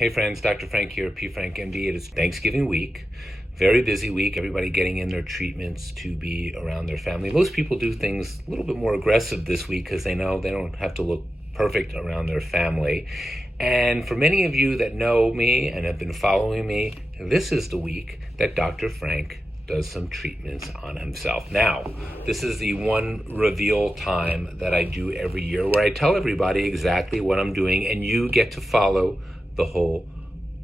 Hey friends, Dr. Frank here, PFRANKMD. It is Thanksgiving week, very busy week, everybody getting in their treatments to be around their family. Most people do things a little bit more aggressive this week because they know they don't have to look perfect around their family. And for many of you that know me and have been following me, this is the week that Dr. Frank does some treatments on himself. Now, this is the one reveal time that I do every year where I tell everybody exactly what I'm doing and you get to follow the whole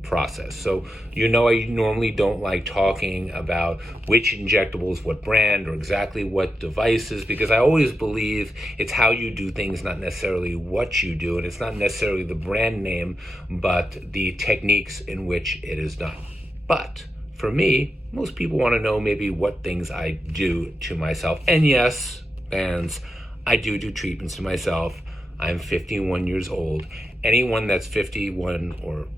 process. So I normally don't like talking about which injectables, what brand, or exactly what devices, because I always believe it's how you do things, not necessarily what you do, and it's not necessarily the brand name, but the techniques in which it is done. But for me, most people want to know maybe what things I do to myself. And yes, fans, I do treatments to myself. I'm 51 years old. Anyone that's 51 or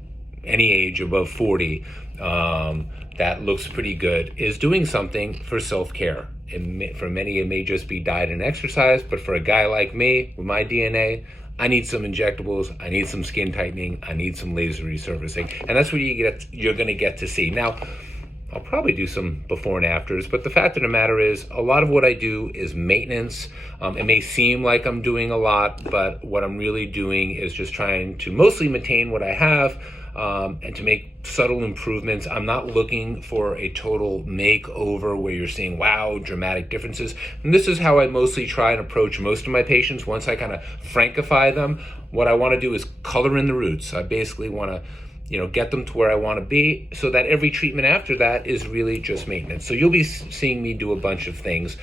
any age above 40 that looks pretty good is doing something for self-care. For many, it may just be diet and exercise, but for a guy like me with my DNA, I need some injectables, I need some skin tightening, I need some laser resurfacing, and that's what you're going to get to see. Now, I'll probably do some before and afters, but the fact of the matter is a lot of what I do is maintenance. It may seem like I'm doing a lot, but what I'm really doing is just trying to mostly maintain what I have and to make subtle improvements. I'm not looking for a total makeover where you're seeing, wow, dramatic differences. And this is how I mostly try and approach most of my patients. Once I kind of frankify them, what I want to do is color in the roots. I basically want to get them to where I want to be so that every treatment after that is really just maintenance. So you'll be seeing me do a bunch of things.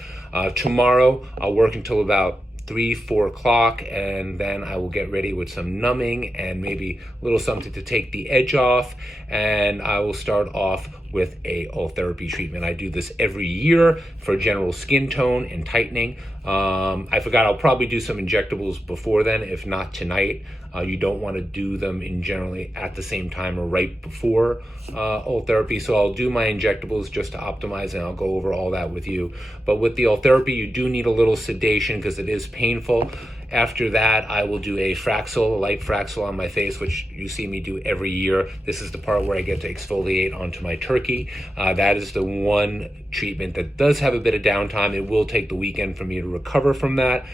Tomorrow, I'll work until about 3-4 o'clock, and then I will get ready with some numbing and maybe a little something to take the edge off, and I will start off with a ultherapy treatment. I do this every year for general skin tone and tightening. I forgot, I'll probably do some injectables before then, if not tonight. You don't want to do them in generally at the same time or right before ultherapy. So I'll do my injectables just to optimize, and I'll go over all that with you. But with the ultherapy, you do need a little sedation because it is painful. After that, I will do a light Fraxel on my face, which you see me do every year. This is the part where I get to exfoliate onto my turkey. That is the one treatment that does have a bit of downtime. It will take the weekend for me to recover from that.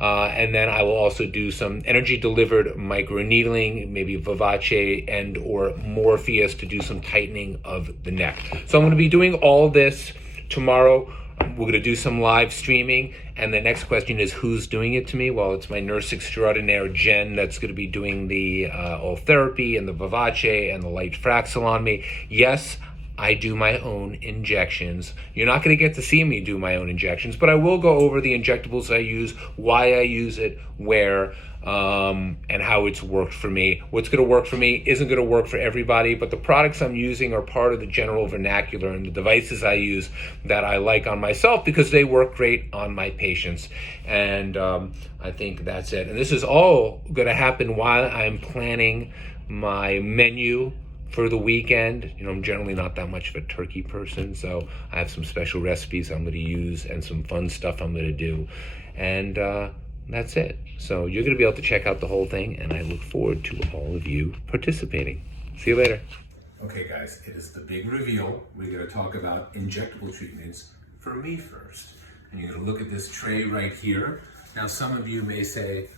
And then I will also do some energy-delivered microneedling, maybe Vivace and or Morpheus to do some tightening of the neck. So I'm going to be doing all this tomorrow. We're going to do some live streaming, and the next question is, who's doing it to me? Well, it's my nurse extraordinaire, Jen, that's going to be doing the ultherapy and the Vivace and the light Fraxel on me. Yes, I do my own injections. You're not going to get to see me do my own injections, but I will go over the injectables I use, why I use it, where, and how it's worked for me. What's going to work for me isn't going to work for everybody, but the products I'm using are part of the general vernacular and the devices I use that I like on myself because they work great on my patients. And I think that's it. And this is all going to happen while I'm planning my menu for the weekend. I'm generally not that much of a turkey person, so I have some special recipes I'm going to use and some fun stuff I'm going to do. And that's it. So you're going to be able to check out the whole thing, and I look forward to all of you participating. See you later. Okay, guys, it is the big reveal. We're going to talk about injectable treatments for me first. And you're going to look at this tray right here. Now, some of you may say,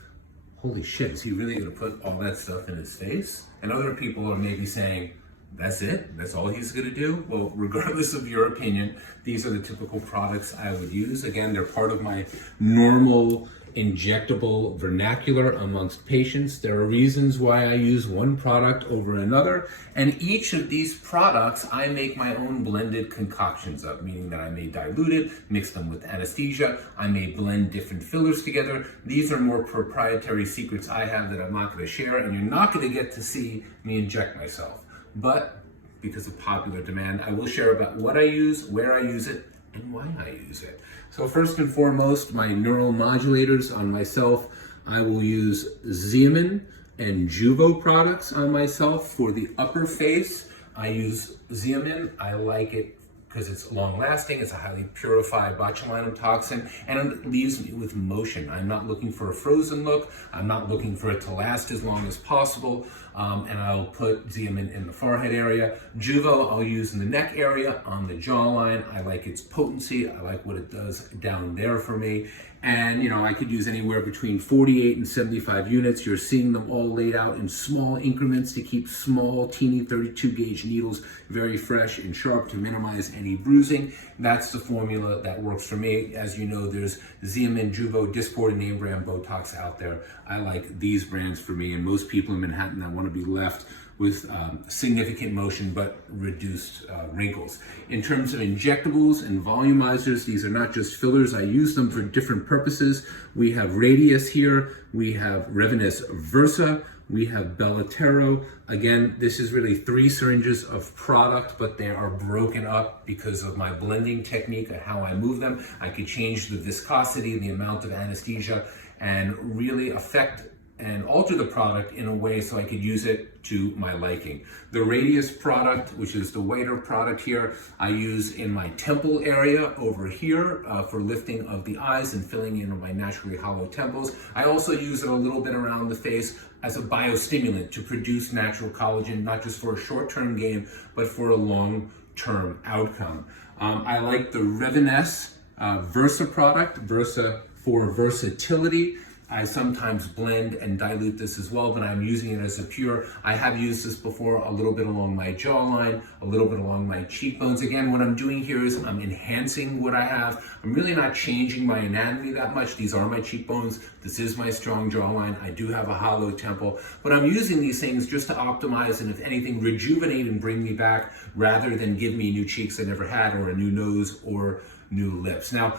holy shit, is he really going to put all that stuff in his face? And other people are maybe saying, that's it? That's all he's going to do? Well, regardless of your opinion, these are the typical products I would use. Again, they're part of my normal injectable vernacular amongst patients. There are reasons why I use one product over another, and each of these products I make my own blended concoctions of, meaning that I may dilute it, mix them with anesthesia, I may blend different fillers together. These are more proprietary secrets I have that I'm not going to share, and you're not going to get to see me inject myself. But because of popular demand, I will share about what I use, where I use it, and why I use it. So first and foremost, my neural modulators on myself, I will use Xeomin and Juvo products on myself. For the upper face, I use Xeomin. I like it because it's long lasting, it's a highly purified botulinum toxin, and it leaves me with motion. I'm not looking for a frozen look. I'm not looking for it to last as long as possible. and I'll put Xeomin in the forehead area. Juvo I'll use in the neck area, on the jawline. I like its potency. I like what it does down there for me. And I could use anywhere between 48 and 75 units. You're seeing them all laid out in small increments to keep small, teeny 32 gauge needles very fresh and sharp to minimize any bruising. That's the formula that works for me. As you know, there's Xeomin, Juvo, Dysport, and name brand Botox out there. I like these brands for me, and most people in Manhattan that want to be left with significant motion but reduced wrinkles. In terms of injectables and volumizers, these are not just fillers. I use them for different purposes. We have Radius here, we have Revenus Versa, we have Bellatero. Again, this is really 3 syringes of product, but they are broken up because of my blending technique and how I move them. I could change the viscosity, the amount of anesthesia, and really affect and alter the product in a way so I could use it to my liking. The Radius product, which is the whiter product here, I use in my temple area over here for lifting of the eyes and filling in my naturally hollow temples. I also use it a little bit around the face as a biostimulant to produce natural collagen, not just for a short-term gain, but for a long-term outcome. I like the Revenus Versa product, Versa for versatility. I sometimes blend and dilute this as well, but I'm using it as a pure. I have used this before a little bit along my jawline, a little bit along my cheekbones. Again, what I'm doing here is I'm enhancing what I have. I'm really not changing my anatomy that much. These are my cheekbones. This is my strong jawline. I do have a hollow temple, but I'm using these things just to optimize and, if anything, rejuvenate and bring me back rather than give me new cheeks I never had or a new nose or new lips. Now,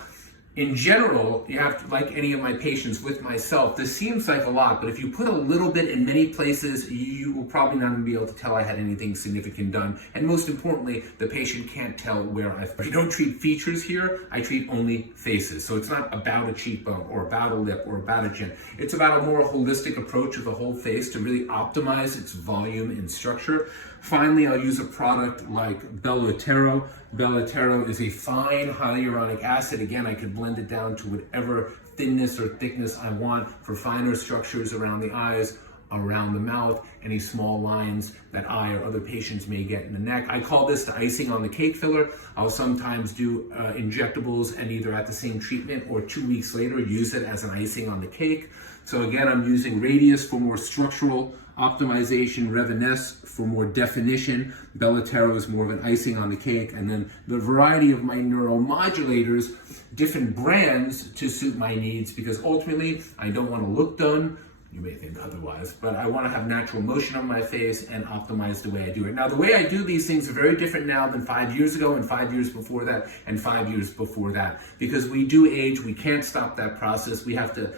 in general, you have to, like any of my patients with myself, this seems like a lot, but if you put a little bit in many places, you will probably not be able to tell I had anything significant done. And most importantly, the patient can't tell where I don't treat features here, I treat only faces. So it's not about a cheekbone or about a lip or about a chin. It's about a more holistic approach of the whole face to really optimize its volume and structure. Finally, I'll use a product like Bellatero. Bellatero is a fine hyaluronic acid. Again, I could blend it down to whatever thinness or thickness I want for finer structures around the eyes, around the mouth, any small lines that I or other patients may get in the neck. I call this the icing on the cake filler. I'll sometimes do injectables and either at the same treatment or 2 weeks later use it as an icing on the cake. So again, I'm using Radius for more structural optimization, Revenus for more definition, Bellatero is more of an icing on the cake, and then the variety of my neuromodulators, different brands to suit my needs, because ultimately I don't want to look done. You may think otherwise, but I want to have natural motion on my face and optimize the way I do it. Now, the way I do these things are very different now than 5 years ago and 5 years before that and 5 years before that, because we do age. We can't stop that process. We have to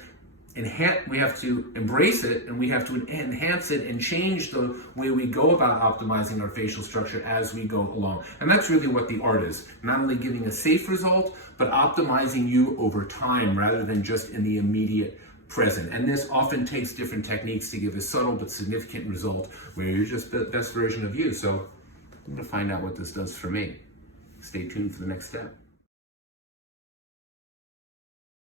embrace it, and we have to enhance it and change the way we go about optimizing our facial structure as we go along. And that's really what the art is. Not only giving a safe result, but optimizing you over time rather than just in the immediate present. And this often takes different techniques to give a subtle but significant result where you're just the best version of you. So I'm going to find out what this does for me. Stay tuned for the next step.